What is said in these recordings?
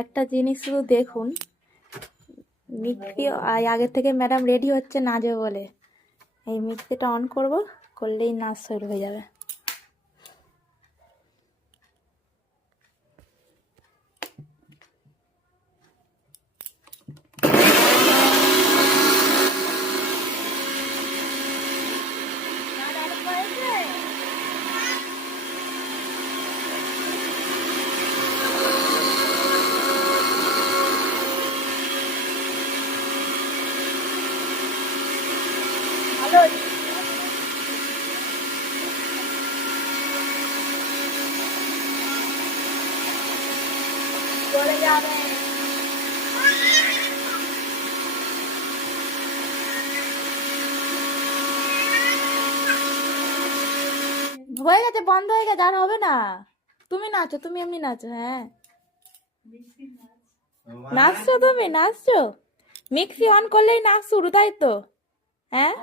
একটা জিনিস শুধু দেখুন, মিক্সি আগে থেকে ম্যাডাম রেডি হচ্ছে নাচবে বলে। এই মিক্সিটা অন করব, করলেই নাচ শুরু হয়ে যাবে। চলে যাবে। হয়ে গেছে, বন্ধ হয়ে গেছে, আর হবে না। তুমি নাচো, তুমি এমনি নাচো। হ্যাঁ, নাচছো, তুমি নাচছো। মিক্সি অন করলেই নাচ শুরু, তাই তো? হ্যাঁ,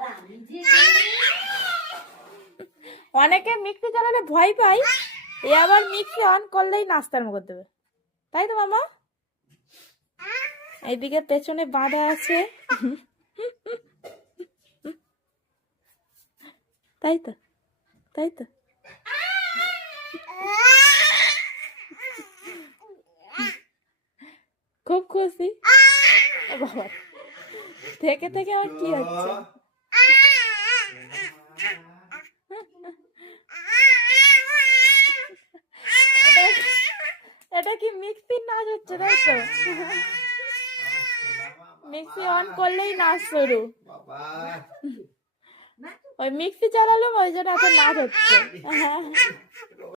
অনেকে মিক্সি চালালে ভয় পাই, এ আবার মিক্সি অন করলেই নাচতে আরম্ভ করে দেবে, তাই তো মামা? এইদিকে পেছনে বাঁধা আছে, তাই তো, তাই তো। খুব খুশি। ও বাবা, থেকে থেকে আর কি হচ্ছে? এটা কি মিক্সির নাচ হচ্ছে, তাই তো? মিক্সি অন করলেই নাচ শুরু। ওই মিক্সি চালালাম, ওই জন্য এত নাচ হচ্ছে।